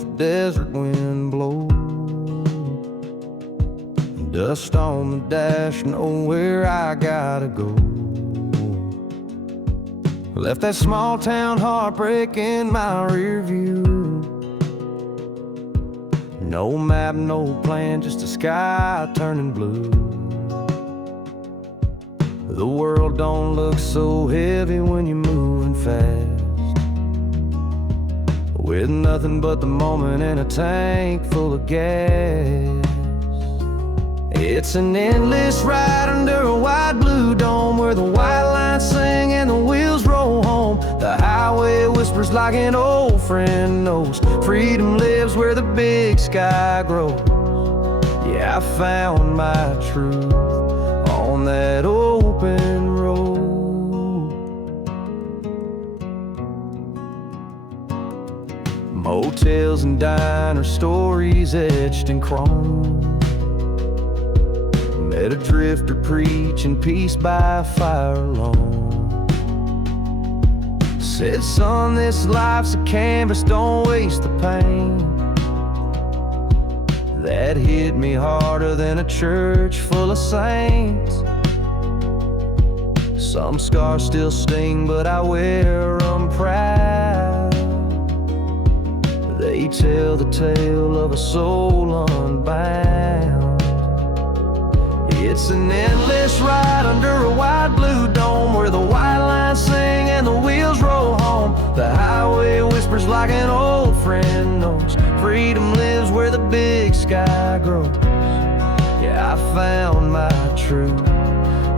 the desert wind blows. Dust on the dash, know where I gotta go. Left that small town heartbreak in my rear view. No map, no plan, just a sky turning blue. The world don't look so heavy when you're moving fast, with nothing but the moment and a tank full of gas. It's an endless ride under a wide blue dome, where the white lines sing and the wheels roll home. The highway whispers like an old friend knows. Freedom lives where the big sky grows. Yeah, I found my truth on that open road. Motels and diner stories etched in chrome. Met a drifter preaching peace by a fire alone. Said, son, this life's a canvas, don't waste the pain. That hit me harder than a church full of saints. Some scars still sting, but I wear them proud. They tell the tale of a soul unbound. It's an endless ride under a wide blue dome, where the white lines sing and the wheels roll home. The highway whispers like an old friend knows. Freedom lives where the big sky grows. Yeah, I found my truth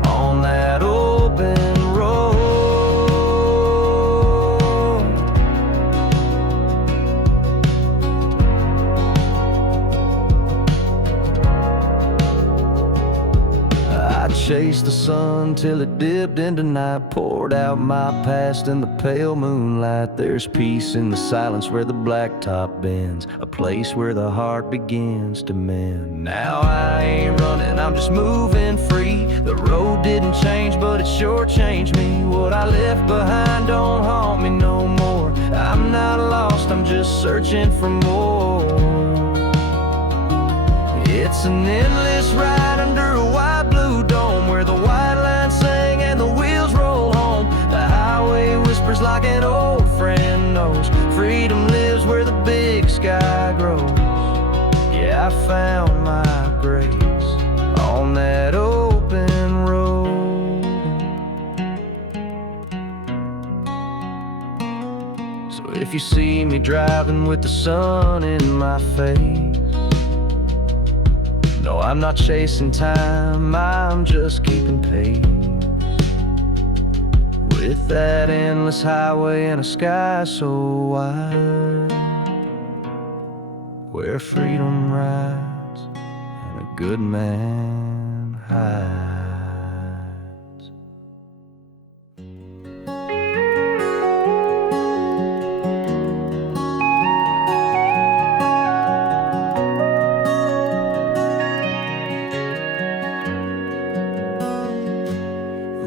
on that open road. Chased the sun till it dipped into night, poured out my past in the pale moonlight. There's peace in the silence where the blacktop bends, a place where the heart begins to mend. Now I ain't running, I'm just moving free. The road didn't change, but it sure changed me. What I left behind don't haunt me no more. I'm not lost, I'm just searching for more. It's an endless ride under a wide blue dome, where the white lines sing and the wheels roll home. The highway whispers like an old friend knows. Freedom lives where the big sky grows. Yeah, I found my grace on that open road. So if you see me driving with the sun in my face, no, I'm not chasing time, I'm just keeping pace with that endless highway and a sky so wide, where freedom rides and a good man hides.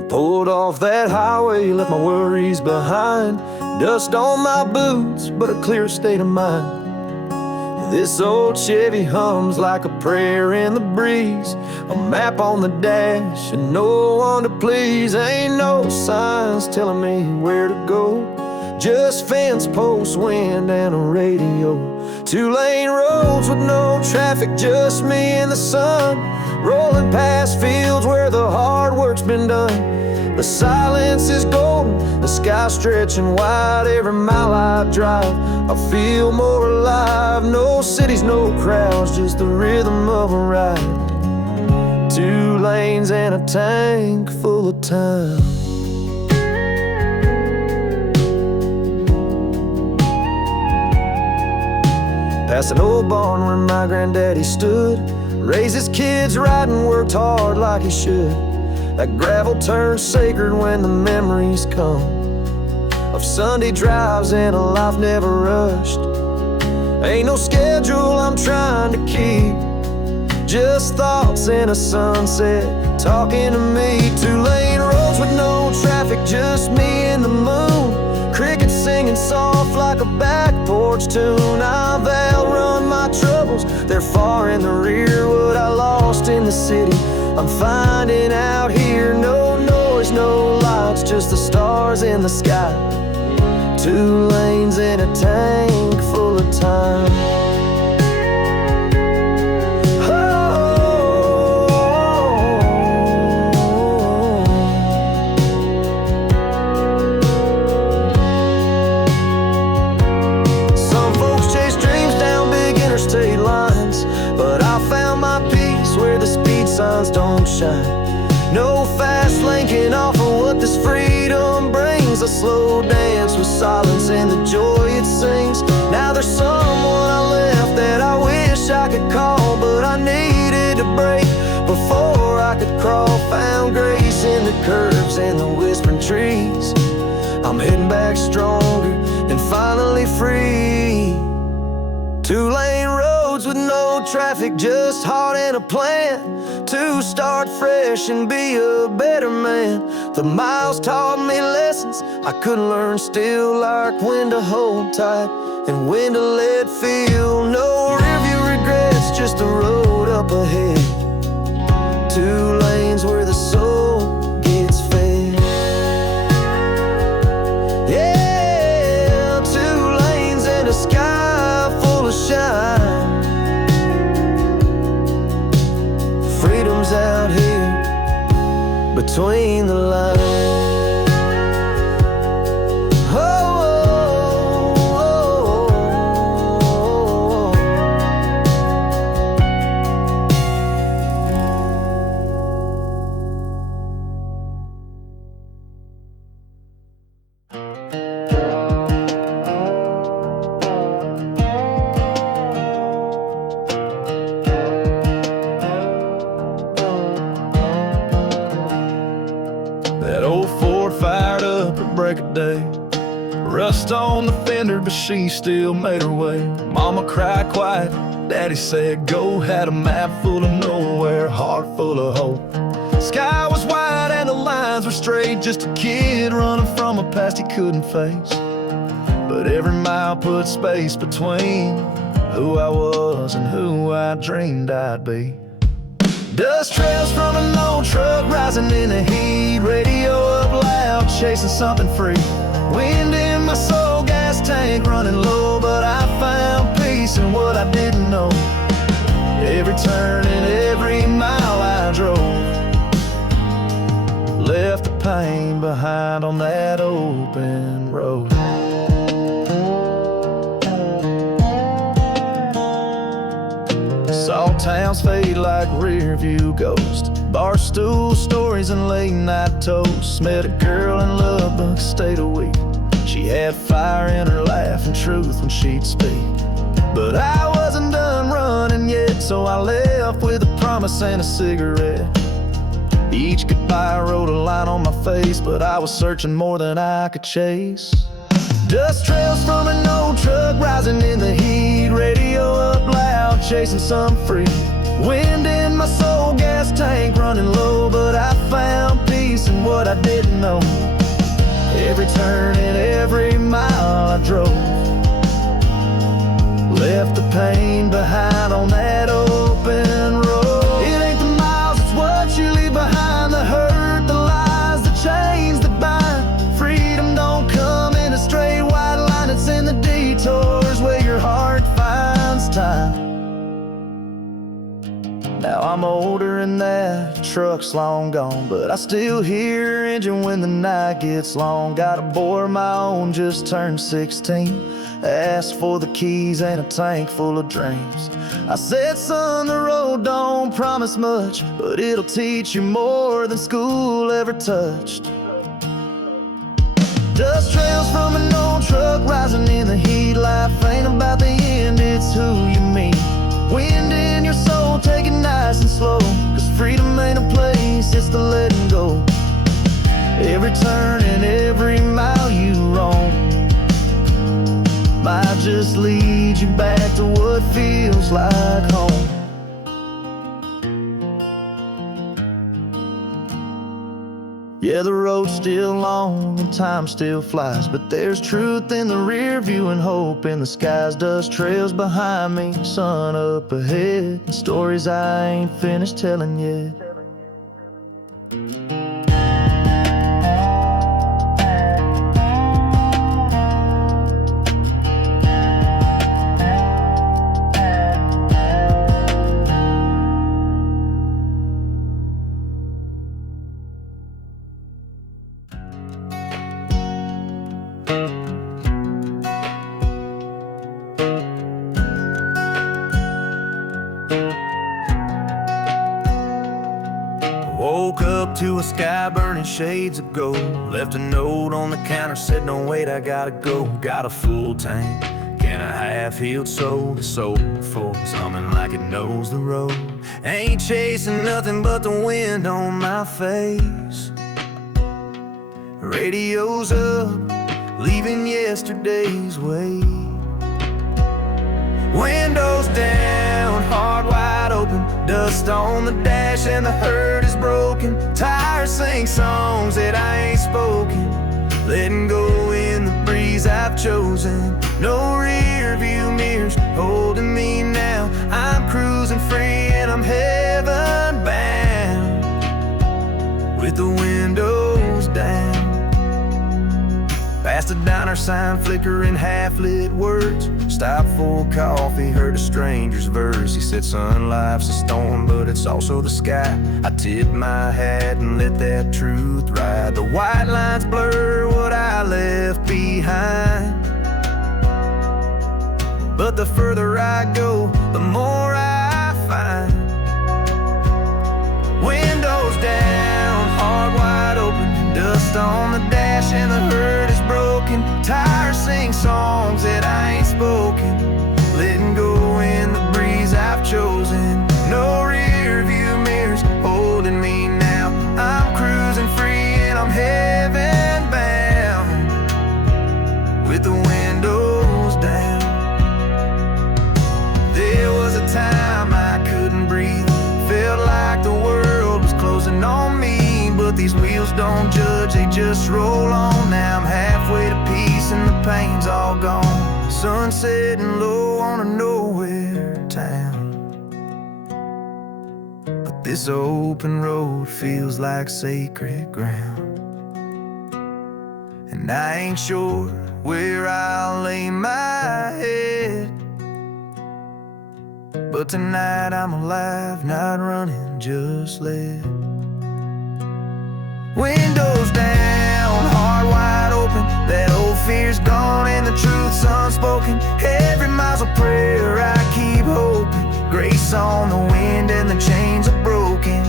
Pulled off that highway, left my worries behind. Dust on my boots, but a clear state of mind. This old Chevy hums like a prayer in the breeze, a map on the dash and no one to please. Ain't no signs telling me where to go, just fence posts, wind, and a radio. 2-lane roads with no traffic, just me and the sun, rolling past fields where the hard work's been done. The silence is golden, the sky stretching wide. Every mile I drive, I feel more alive. No cities, no crowds, just the rhythm of a ride. 2 lanes and a tank full of time. Past an old barn where my granddaddy stood, raised his kids right and worked hard like he should. That gravel turns sacred when the memories come of Sunday drives and a life never rushed. Ain't no schedule I'm trying to keep, just thoughts in a sunset talking to me. 2-lane roads with no traffic, just me and the moon. Crickets singing soft like a back porch tune. I'm they're far in the rear. What I lost in the city, I'm finding out here. No noise, no lights, just the stars in the sky. 2 lanes in a tank full of time. State lines, but I found my peace where the speed signs don't shine. No fast lane can offer what this freedom brings. A slow dance with silence and the joy it sings. Now there's someone I left that I wish I could call, but I needed to break before I could crawl. Found grace in the curves and the whispering trees. I'm heading back stronger and finally free. 2-lane roads with no traffic, just heart and a plan to start fresh and be a better man. The miles taught me lessons I couldn't learn still, like when to hold tight and when to let feel. No rearview regrets, just the road up ahead. 2 lanes where the soul gets fed. Yeah, 2 lanes and a sky full of shine. Freedom's out here between the lines. Break of day, rust on the fender, but she still made her way. Mama cried quiet, Daddy said go. Had a map full of nowhere, heart full of hope. Sky was wide and the lines were straight, just a kid running from a past he couldn't face. But every mile put space between who I was and who I dreamed I'd be. Dust trails from an old truck rising in the heat. Radio up loud, chasing something free. Wind in my soul, gas tank running low. But I found peace in what I didn't know. Every turn and every mile I drove left the pain behind on that open road. Saw towns fade like rearview ghosts. Bar stool stories and late night toasts. Met a girl in love but stayed a week. She had fire in her laugh and truth when she'd speak. But I wasn't done running yet, so I left with a promise and a cigarette. Each goodbye wrote a line on my face, but I was searching more than I could chase. Dust trails from an old truck rising in the heat. Radio up loud, chasing some free. Wind in my soul, gas tank running low. But I found peace in what I didn't know. Every turn and every mile I drove left the pain behind on that open road. It ain't the miles, it's what you leave behind. The hurt, the lies, the chains that bind. Freedom don't come in a straight white line. It's in the detours where your heart finds time. Now I'm older and that truck's long gone, but I still hear her engine when the night gets long. Got a boy of my own, just turned 16. Asked for the keys and a tank full of dreams. I said, son, the road don't promise much, but it'll teach you more than school ever touched. Dust trails from an old truck rising in the heat. Life ain't about the end, it's who you meet. Wind in your soul, take it nice and slow, 'cause freedom ain't a place, it's the letting go. Every turn and every mile you roam might just lead you back to what feels like home. Yeah, the road's still long and time still flies, but there's truth in the rear view and hope in the skies. Dust trails behind me, sun up ahead, and stories I ain't finished telling yet. Woke up to a sky burning shades of gold. Left a note on the counter, said no wait, I gotta go. Got a full tank and a half-healed soul. The soul force humming like it knows the road. Ain't chasing nothing but the wind on my face. Radio's up, leaving yesterday's way. Windows down, heart wide open, dust on the dash and the hurt is broken. Tires sing songs that I ain't spoken, letting go in the breeze I've chosen. No rear view mirrors holding me now. I'm cruising free and I'm heaven bound, with the windows down. Past a diner sign, flickering half-lit words. Stopped for coffee, heard a stranger's verse. He said, son, life's a storm, but it's also the sky. I tipped my hat and let that truth ride. The white lines blur what I left behind, but the further I go, the more I find. Windows down, heart wide open, dust on the dash and the hurt is broken. Tires sing songs that I ain't spoken, letting go in the breeze I've chosen. No rear view mirrors holding me now. I'm cruising free and I'm heaven bound, with the windows down. There was a time I couldn't breathe, felt like the world was closing on me, but these wheels don't judge, they just roll on. Now I'm halfway to peace and the pain's all gone. Sun setting low on a nowhere town, but this open road feels like sacred ground. And I ain't sure where I'll lay my head, but tonight I'm alive, not running, just led. Windows down, heart wide open, that old fear's gone and the truth's unspoken. Every mile's a prayer, I keep hoping. Grace on the wind and the chains are broken.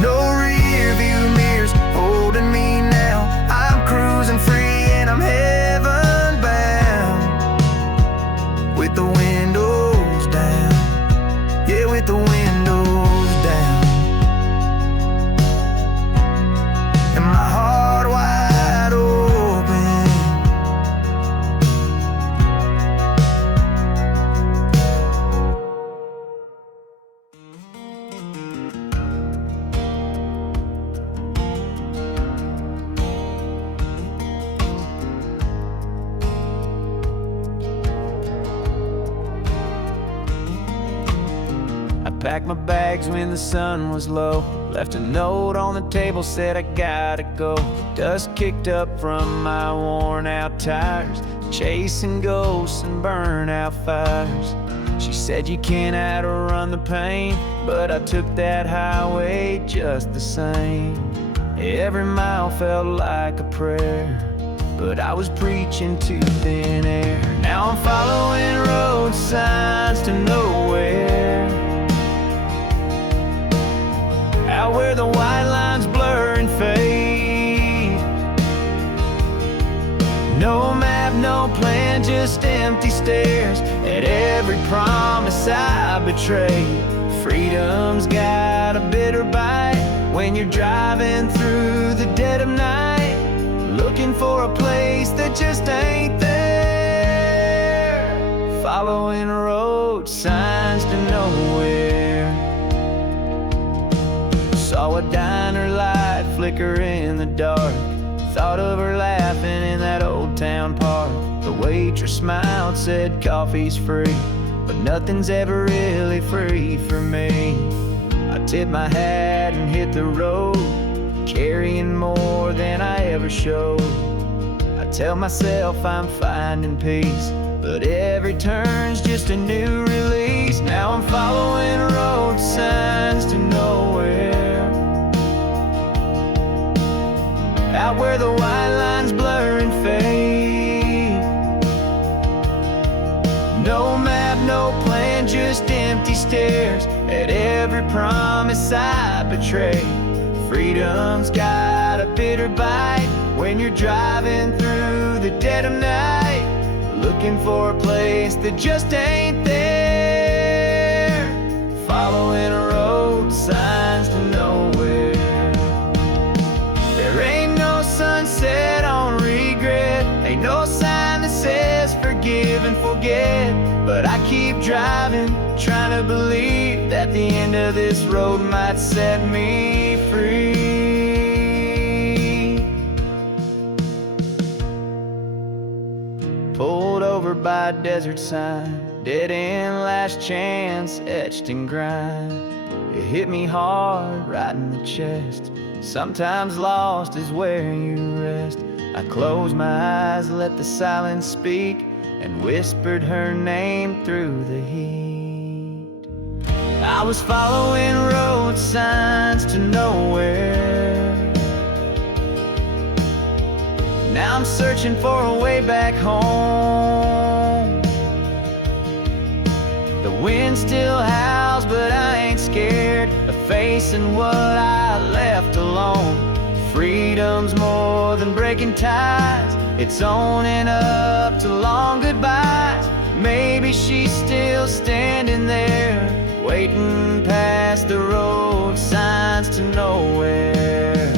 No rear view mirrors holding me now. I'm cruising free and I'm heaven bound, with the windows down. Yeah, with the windows down. And my heart wide open. Packed my bags when the sun was low, left a note on the table, said I gotta go. Dust kicked up from my worn out tires, chasing ghosts and burnout fires. She said you can't outrun the pain, but I took that highway just the same. Every mile felt like a prayer, but I was preaching to thin air. Now I'm following road signs to nowhere, out where the white lines blur and fade. No map, no plan, just empty stares at every promise I betrayed. Freedom's got a bitter bite when you're driving through the dead of night, looking for a place that just ain't there. Following road signs to nowhere. Saw a diner light flicker in the dark. Thought of her laughing in that old town park. The waitress smiled, said coffee's free, but nothing's ever really free for me. I tipped my hat and hit the road, carrying more than I ever showed. I tell myself I'm finding peace, but every turn's just a new release. Now I'm following road signs to nowhere, out where the white lines blur and fade. No map, no plan, just empty stares at every promise I betrayed. Freedom's got a bitter bite when you're driving through the dead of night, looking for a place that just ain't there. Following road signs to nowhere. There ain't no sunset on regret, ain't no sign that says forgive and forget. But I keep driving, trying to believe that the end of this road might set me free. Pulled over by a desert sign, dead end, last chance, etched in grime. It hit me hard, right in the chest. Sometimes lost is where you rest. I closed my eyes, let the silence speak, and whispered her name through the heat. I was following road signs to nowhere. Now I'm searching for a way back home. The wind still howls, but I ain't scared of facing what I left alone. Freedom's more than breaking ties, it's owning up to long goodbyes. Maybe she's still standing there, waiting past the road signs to nowhere.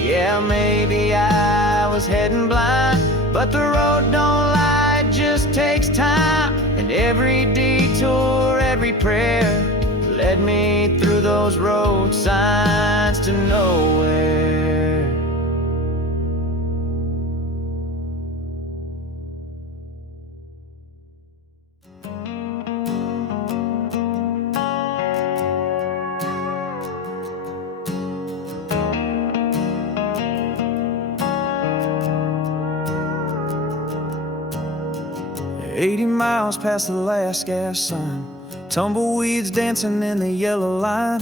Yeah, maybe I was heading blind, but the road don't lie, it just takes time. And every detour, every prayer led me through those road signs to nowhere. "80 miles past the last gas sign, tumbleweeds dancing in the yellow line,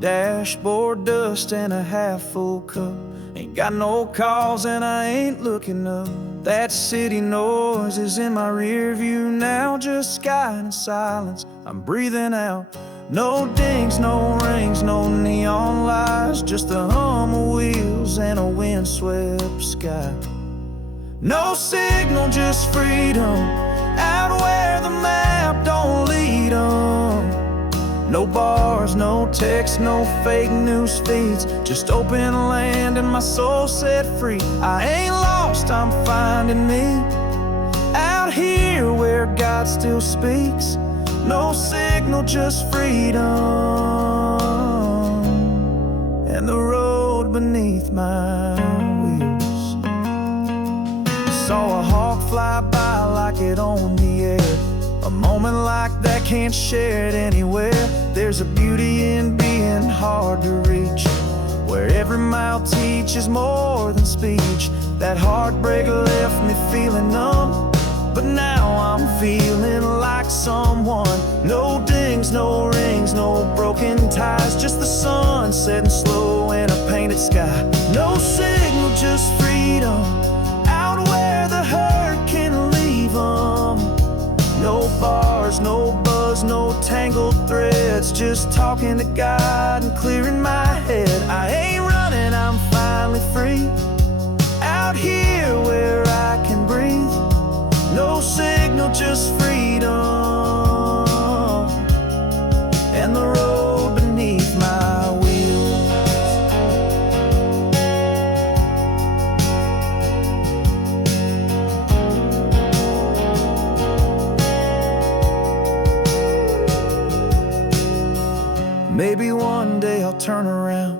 dashboard dust and a half-full cup. Ain't got no calls and I ain't looking up. That city noise is in my rear view now, just sky and silence, I'm breathing out. No dings, no rings, no neon lights, just the hum of wheels and a windswept sky. No signal, just freedom, out where the map don't lead 'em. No bars, no text, no fake news feeds, just open land and my soul set free. I ain't lost, I'm finding me, out here where God still speaks. No signal, just freedom, and the road beneath my wheels. Saw a hawk fly by like it owned the air. A moment like that can't share it anywhere. There's a beauty in being hard to reach, where every mile teaches more than speech. That heartbreak left me feeling numb, but now I'm feeling like someone. No dings, no rings, no broken ties, just the sun setting slow in a painted sky. No signal, just freedom, out where the hurt can leave 'em. No bars, no buzz, no tangled threads, just talking to God and clearing my head. I ain't running, I'm finally free, out here where I can breathe. No signal, just freedom, and the road beneath my wheels. Maybe one day I'll turn around,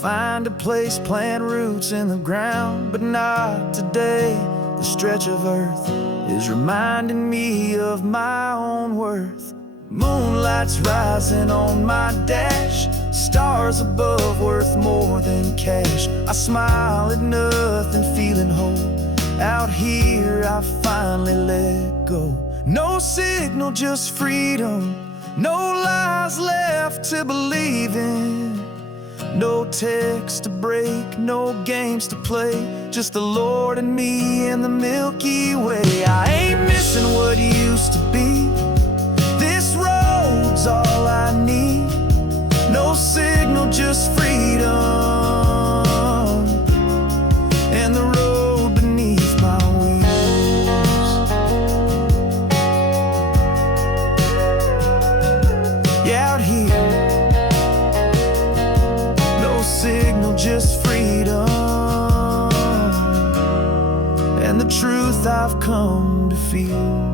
Find a place, plant roots in the ground, but not today. The stretch of earth is reminding me of my own worth. Moonlight's rising on my dash, stars above worth more than cash. I smile at nothing, feeling whole. Out here I finally let go. No signal, just freedom. No lies left to believe in. No text to break, no games to play. Just the Lord and me and the Milky Way. I ain't missing what used to be. This road's all I need. No signal, just freedom. And the road beneath my wheels. Yeah, out here, no signal, just freedom. And the truth I've come to feel.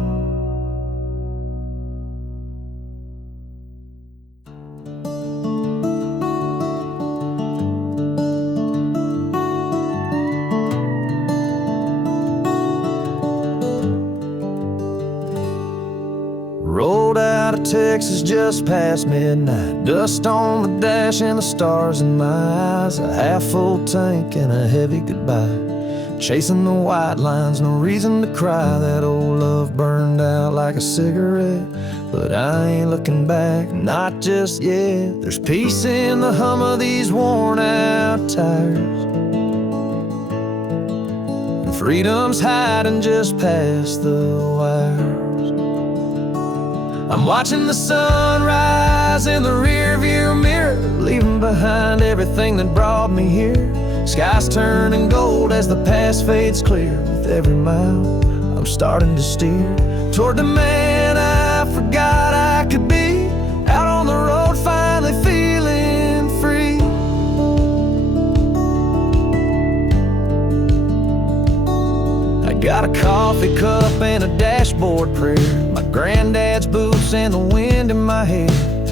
Rolled out of Texas just past midnight. Dust on the dash and the stars in my eyes. A half-full tank and a heavy goodbye. Chasing the white lines, no reason to cry. That old love burned out like a cigarette, but I ain't looking back, not just yet. There's peace in the hum of these worn-out tires, and freedom's hiding just past the wires. I'm watching the sunrise in the rearview mirror, leaving behind everything that brought me here. Sky's turning gold as the past fades clear. With every mile, I'm starting to steer toward the man I forgot I could be. Out on the road, finally feeling free. I got a coffee cup and a dashboard prayer, my granddad's boots and the wind in my hair.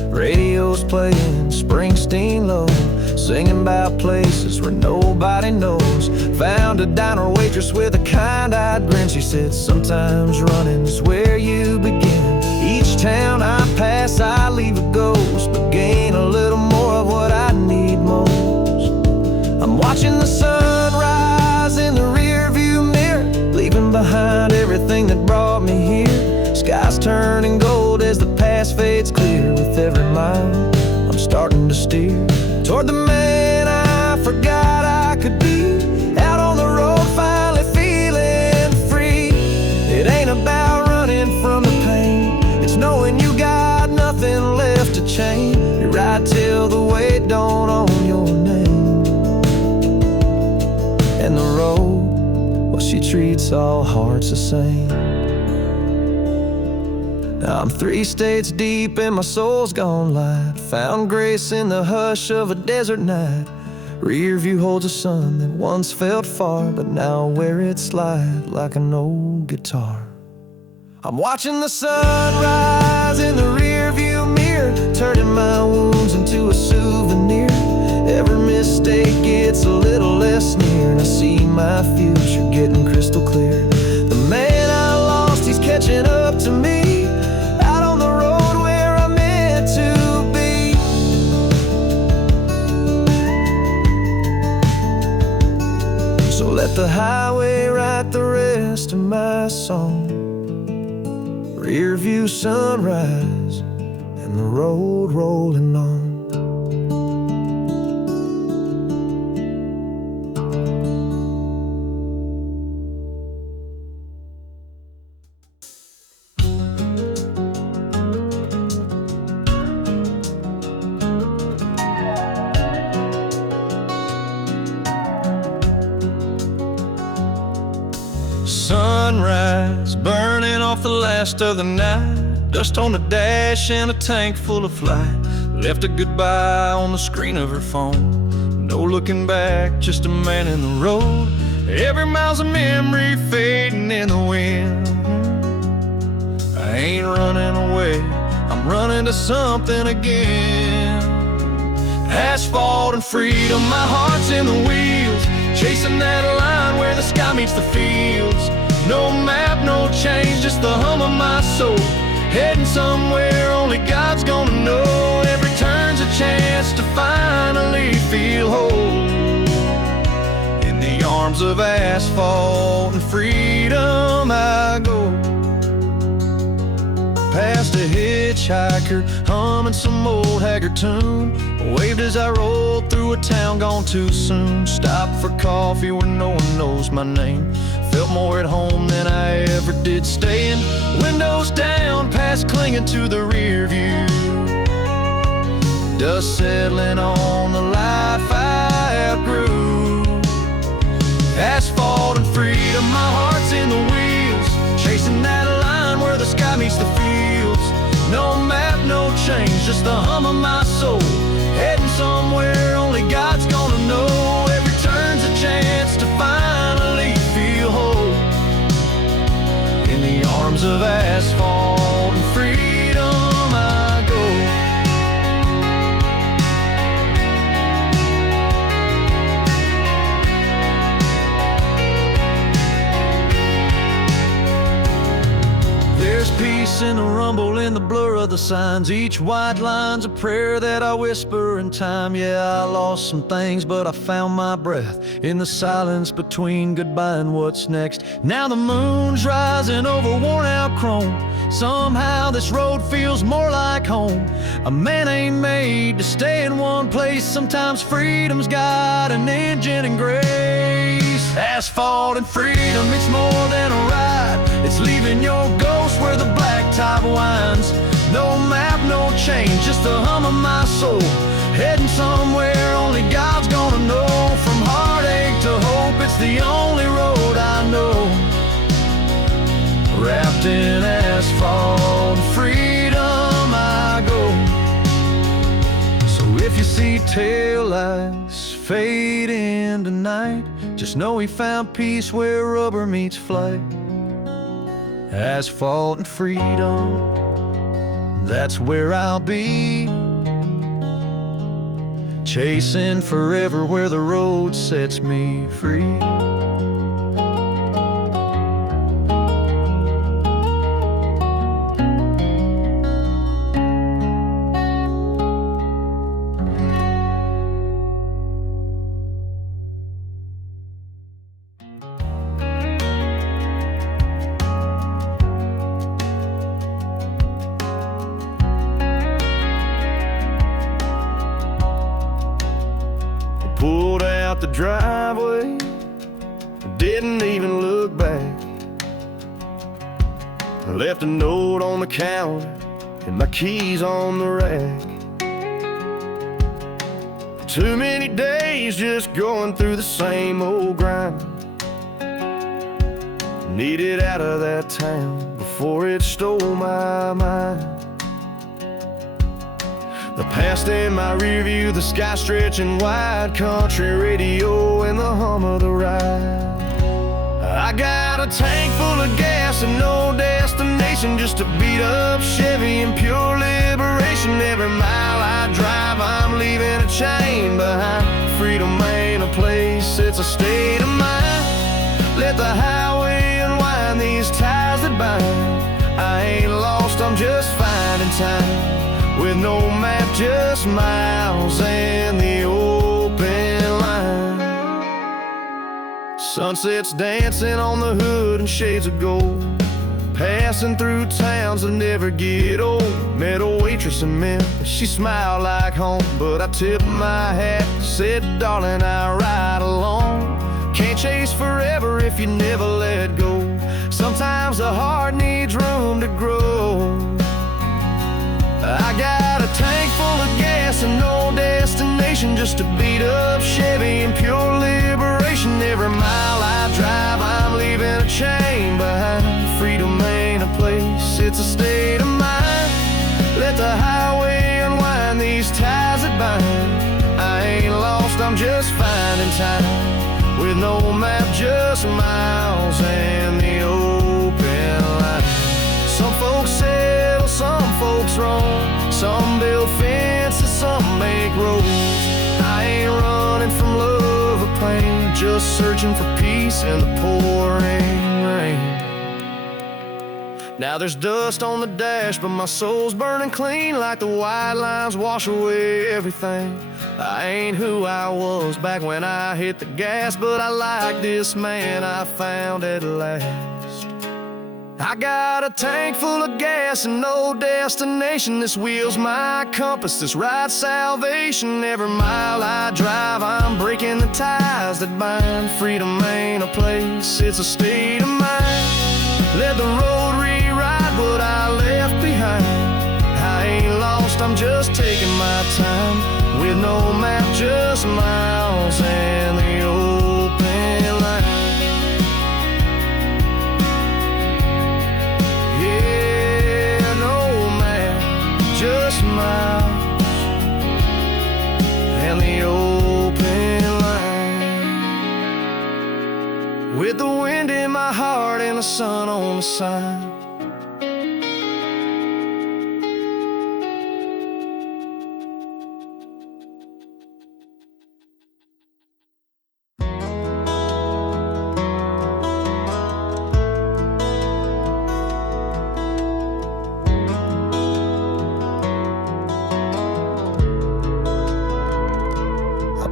Radio's playing Springsteen low, singing about places where nobody knows. Found a diner waitress with a kind-eyed grin. She said, sometimes running's where you begin. Each town I pass, I leave a ghost, but gain a little more of what I need most. I'm watching the sunrise in the rearview mirror, leaving behind everything that brought me here. Sky's turning gold as the past fades clear. With every mile, I'm starting to steer toward the man I forgot I could be. Out on the road, finally feeling free. It ain't about running from the pain, it's knowing you got nothing left to change. You ride till the weight don't own your name. And the road, well, she treats all hearts the same. Now I'm 3 states deep and my soul's gone light. Found grace in the hush of a desert night. Rear view holds a sun that once felt far, but now where it slide like an old guitar. I'm watching the sunrise in the rear view mirror, turning my wounds into a souvenir. Every mistake gets a little less near, and I see my future getting crystal clear. The man I lost, he's catching up to me. Let the highway write the rest of my song. Rear view sunrise and the road rolling on. Sunrise, burning off the last of the night. Dust on the dash and a tank full of flight. Left a goodbye on the screen of her phone. No looking back, just a man in the road. Every mile's a memory fading in the wind. I ain't running away, I'm running to something again. Asphalt and freedom, my heart's in the wheels, chasing that line where the sky meets the fields. No map, no change, just the hum of my soul, heading somewhere only God's gonna know. Every turn's a chance to finally feel whole. In the arms of asphalt and freedom I go. Past a hitchhiker, humming some old haggard tune, waved as I rolled through a town gone too soon. Stopped for coffee where no one knows my name, felt more at home than I ever did staying. Windows down, past clinging to the rear view, dust settling on the life I outgrew. Asphalt and freedom, my heart's in the wheels, chasing that line where the sky meets the fields. No map, no change, just the hum of my soul, heading somewhere only God's gonna know. Every turn's a chance to finally feel whole. In the arms of asphalt and freedom I go. There's peace in the rumble, in the blur of the signs. Each white line's a prayer that I whisper in time. Yeah, I lost some things, but I found my breath in the silence between goodbye and what's next. Now the moon's rising over worn-out chrome. Somehow this road feels more like home. A man ain't made to stay in one place. Sometimes freedom's got an engine and grace. Asphalt and freedom, it's more than a ride. It's leaving your ghost where the black tide winds. No map, no change, just the hum of my soul, heading somewhere only God's gonna know. From heartache to hope, it's the only road I know. Wrapped in asphalt and freedom I go. So if you see taillights fade into night, just know we found peace where rubber meets flight. Asphalt and freedom, that's where I'll be, chasing forever where the road sets me free. Pulled out the driveway, didn't even look back. I left a note on the counter and my keys on the rack. Too many days just going through the same old grind. Needed out of that town before it stole my mind. The past in my rear view, the sky stretching wide, country radio and the hum of the ride. I got a tank full of gas and no destination, just a beat up Chevy and pure liberation. Every mile I drive, I'm leaving a chain behind. Freedom ain't a place, it's a state of mind. Let the highway unwind these ties that bind. I ain't lost, I'm just finding time. With no map, just miles and the open line. Sunsets dancing on the hood and shades of gold, passing through towns that never get old. Met a waitress in Memphis, she smiled like home, but I tipped my hat, said, darling, I ride alone. Can't chase forever if you never let go. Sometimes the heart needs room to grow. I got a tank full of gas and no destination, just a beat up Chevy and pure liberation. Every mile I drive, I'm leaving a chain behind. Freedom ain't a place, it's a state of mind. Let the highway unwind these ties that bind. I ain't lost, I'm just finding time. With no map, just miles and the open line. Some folks settle, some folks roam. Some build fences, some make roads. I ain't running from love or pain, just searching for peace in the pouring rain. Now there's dust on the dash, but my soul's burning clean, like the white lines wash away everything. I ain't who I was back when I hit the gas, but I like this man I found at last. I got a tank full of gas and no destination. This wheel's my compass, this ride's salvation. Every mile I drive, I'm breaking the ties that bind. Freedom ain't a place, it's a state of mind. Let the road rewrite what I left behind. I ain't lost, I'm just taking my time, with no map, just miles and the open line. Yeah, no map, just miles and the open line. With the wind in my heart and the sun on the side.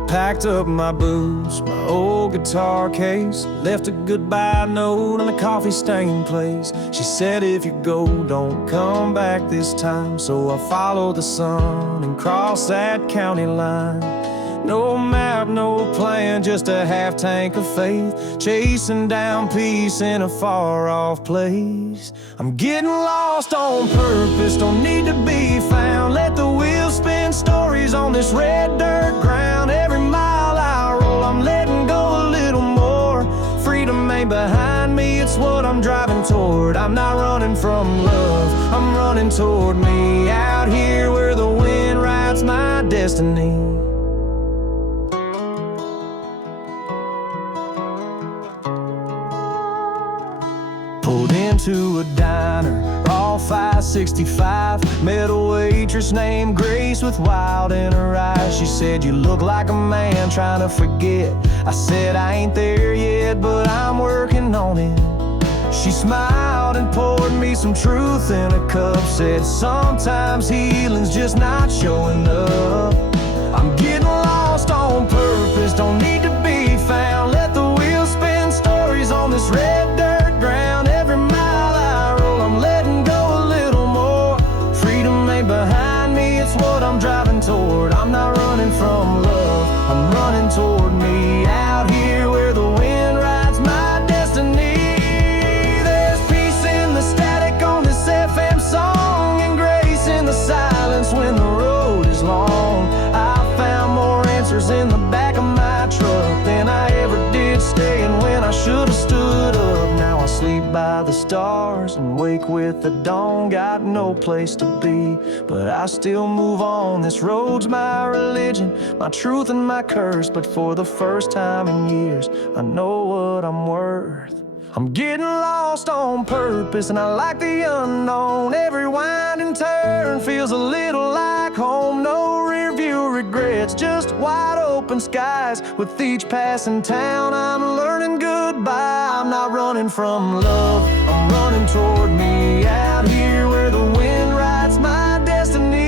Packed up my boots, my old guitar case, left a goodbye note on a coffee-stained place. She said if you go, don't come back this time. So I followed the sun and crossed that county line. No map, no plan, just a half tank of faith, chasing down peace in a far-off place. I'm getting lost on purpose, don't need to be found. Let the wheels spin stories on this red dirt ground. Every mile I roll, I'm letting go a little more. Freedom ain't behind me, it's what I'm driving toward. I'm not running from love, I'm running toward me. Out here where the wind writes my destiny. Pulled into a diner, all 565. Met a waitress named Grace with wild in her eyes. She said, you look like a man trying to forget. I said, I ain't there yet, but I'm working on it. She smiled and poured me some truth in a cup. Said, sometimes healing's just not showing up. I'm getting lost on purpose, don't need to be found. Let the wheels spin stories on this red dirt ground. Behind me, it's what I'm driving toward. I'm not running from love, I'm running toward me. Out here where the wind rides my destiny. There's peace in the static on this FM song, and grace in the silence when the road is long. I found more answers in the back of my truck than I ever did staying when I should have stood up. Now I sleep by the stars and wake with the dawn. Got no place to be, but I still move on. This road's my religion, my truth and my curse. But for the first time in years, I know what I'm worth. I'm getting lost on purpose, and I like the unknown. Every wind and turn feels a little like home. No rear view regrets, just wide open skies. With each passing town, I'm learning goodbye. I'm not running from love, I'm running toward me. Out here where the wind rides my destiny.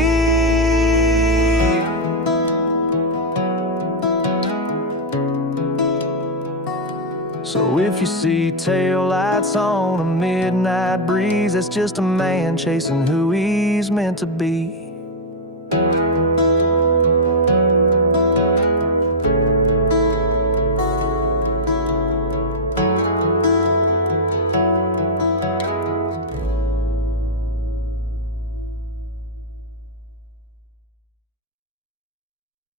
So if you see taillights on a midnight breeze, it's just a man chasing who he's meant to be.